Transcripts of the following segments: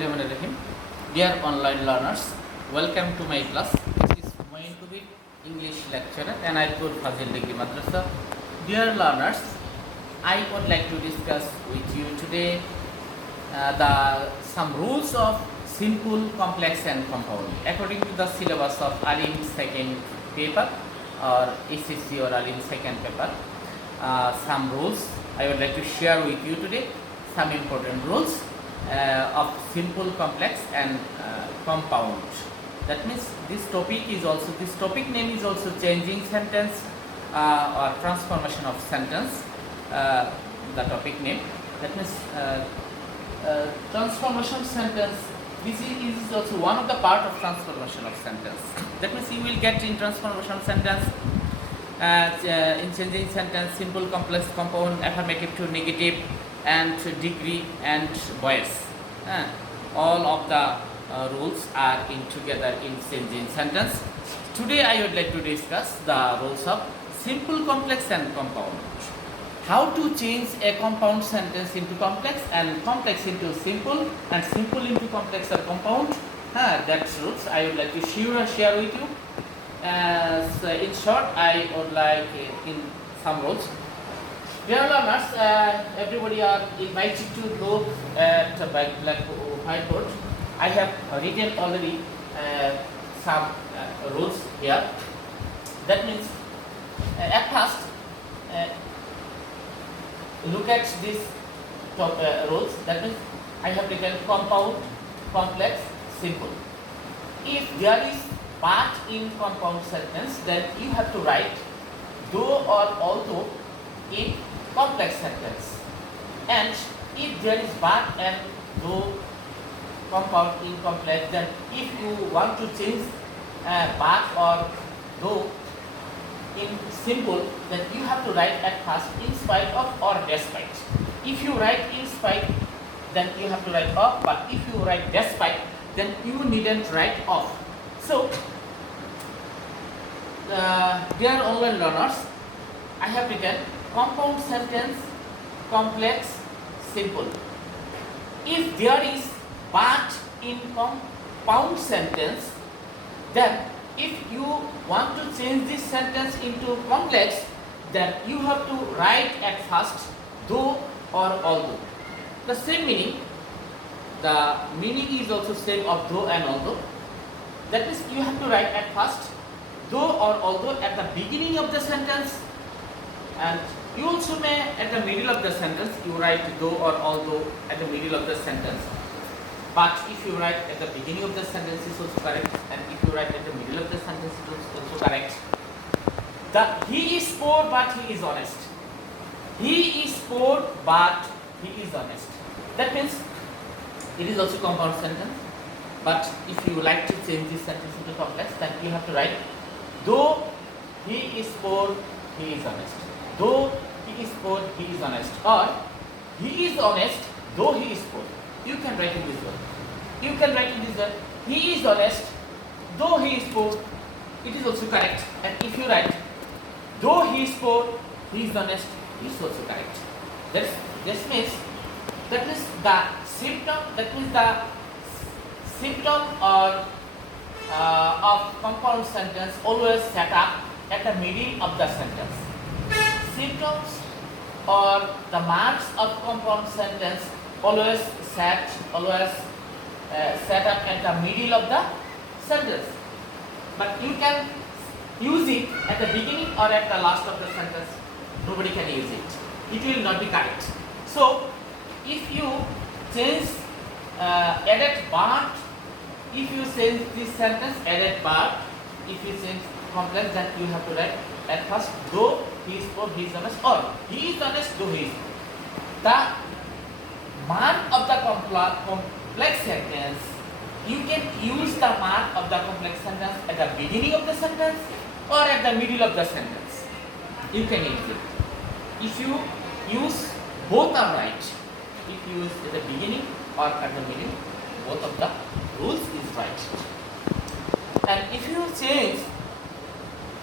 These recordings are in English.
Bismillahirrahmanirrahim. Dear online learners, welcome to my class. This is Humayun Kabir English lecturer and Eaetpur Fazil Degree Madrasa. Dear learners, I would like to discuss with you today some rules of simple, complex and compound according to the syllabus of Alim second paper or SSC or Alim second paper. Some rules I would like to share with you today. Some important rules of simple, complex and compound. That means this topic name is also changing sentence or transformation of sentence. The topic name, that means transformation sentence. This is also one of the part of transformation of sentence. That means you will get in transformation sentence, in changing sentence, simple, complex, compound, affirmative to negative, and degree and voice. All of the rules are in together in changing sentence. Today I would like to discuss the rules of simple, complex and compound. How to change a compound sentence into complex and complex into simple and simple into complex or compound. That's rules I would like to share with you. So in short, I would like in some rules. Dear learners, everybody are invited to look at the whiteboard. I have written already some rules here. That means at first, look at these rules. That means I have written compound, complex, simple. If there is but in compound sentence, then you have to write though or although in complex sentence. And if there is but and though compound in complex, then if you want to change but or though in simple, then you have to write at first in spite of or despite. If you write in spite, then you have to write of, but if you write despite, then you needn't write of. So, dear online learners, I have written compound sentence, complex, simple. If there is but in compound sentence, then if you want to change this sentence into complex, then you have to write at first though or although. The same meaning, the meaning is also same of though and although. That means you have to write at first though or although at the beginning of the sentence, and you also may at the middle of the sentence you write though or although at the middle of the sentence. But if you write at the beginning of the sentence is also correct, and if you write at the middle of the sentence it is also correct. He is poor but he is honest. He is poor but he is honest. That means it is also compound sentence. But if you like to change this sentence into complex, then you have to write though he is poor, he is honest. Though he is poor, he is honest. Or he is honest, though he is poor. You can write in this way. You can write in this way. He is honest, though he is poor. It is also correct. And if you write though he is poor, he is honest, it is also correct. This means that is the symptom. That means the symptom or of compound sentence always set up at the middle of the sentence. Symptoms or the marks of compound sentence always set up at the middle of the sentence. But you can use it at the beginning or at the last of the sentence. Nobody can use it. It will not be correct. So if you change added but, if you change this sentence added but, if you change complex, then you have to write at first though he is poor, he is honest, or he is honest, though he is poor. The mark of the complex sentence, you can use the mark of the complex sentence at the beginning of the sentence or at the middle of the sentence. You can use it. If you use both are right. If you use at the beginning or at the middle, both of the rules is right. And if you change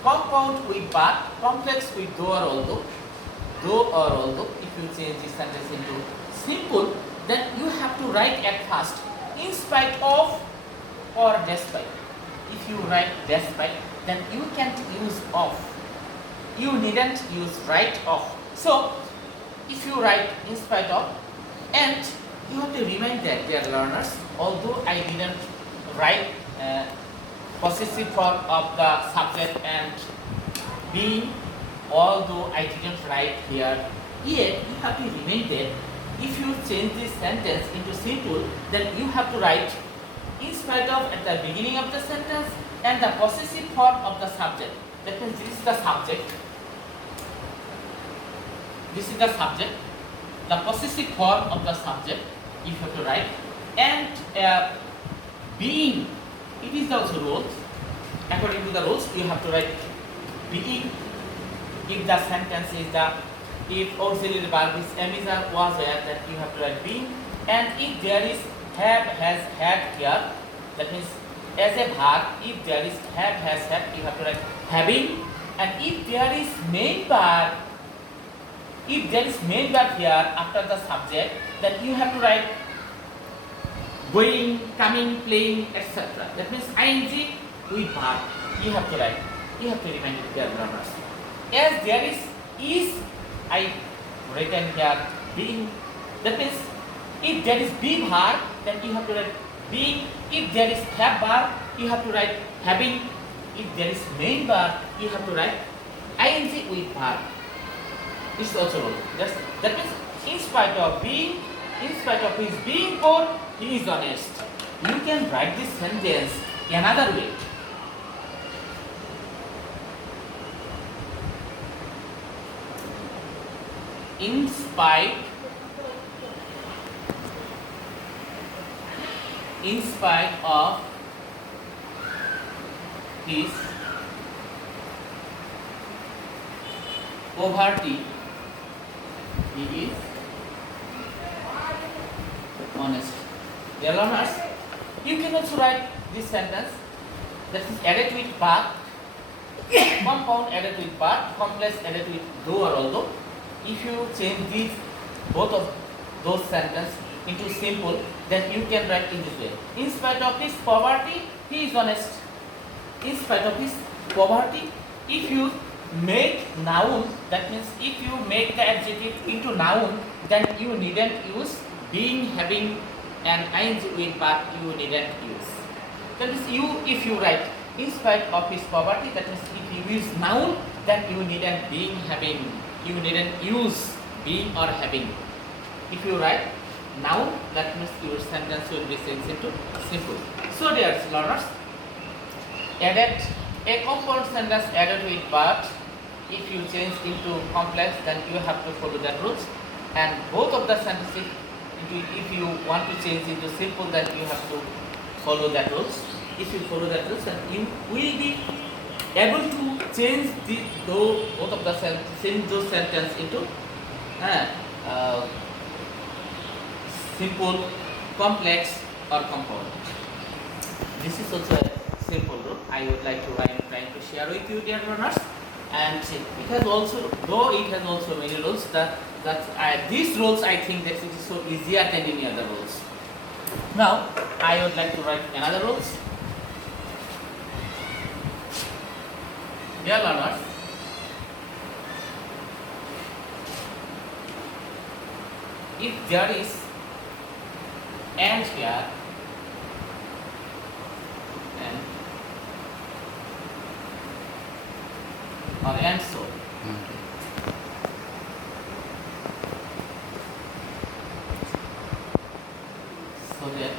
compound with but, complex with though or although, if you change this sentence into simple, then you have to write at first in spite of or despite. If you write despite, then you can't use of. You needn't use right of. So, if you write in spite of, and you have to remind that, dear learners, although I didn't write possessive form of the subject and being, although I didn't write here, yet you have to remind that if you change this sentence into simple, then you have to write in spite of at the beginning of the sentence and the possessive form of the subject. That means this is the subject. This is the subject. The possessive form of the subject you have to write, and being, it is also rules. According to the rules, you have to write being if the sentence is the, if auxiliary verb is am, is, or was, where, then you have to write being. And if there is have, has, had here, that means as a verb, if there is have, has, had, you have to write having. And if there is main verb, if there is main verb here after the subject, then you have to write going, coming, playing, etc. That means ing with verb. You have to write. You have to remind it, dear learners. As there is I written here being. That means if there is be verb, then you have to write being. If there is have verb, you have to write having. If there is main verb, you have to write ing with verb. This is also wrong. That means in spite of being, in spite of his being poor, he is honest. You can write this sentence another way. In spite of his poverty, he is honest. Dear learners, you can also write this sentence, that is added with but, compound added with but, complex added with though or although. If you change these, both of those sentences into simple, then you can write in this way. In spite of his poverty, he is honest. In spite of his poverty, if you make noun, that means if you make the adjective into noun, then you needn't use being, having and ing with but, you needn't use. That means if you write in spite of his poverty, that means if you use noun, then you needn't being, having, you needn't use being or having. If you write noun, that means your sentence will be changed into simple. So dear learners, added a compound sentence added with but, if you change into complex, then you have to follow that rules. And both of the sentences, if you want to change into simple, then you have to follow that rules. If you follow that rules, then you will be able to change both of the those sentences into simple, complex or compound. This is also a simple rule I would like to trying to share with you, dear learners. And it has also, though it has also many rules, these rules I think that it is so easier than any other rules. Now I would like to write another rules. Dear learners, if there is and here and or and so, so that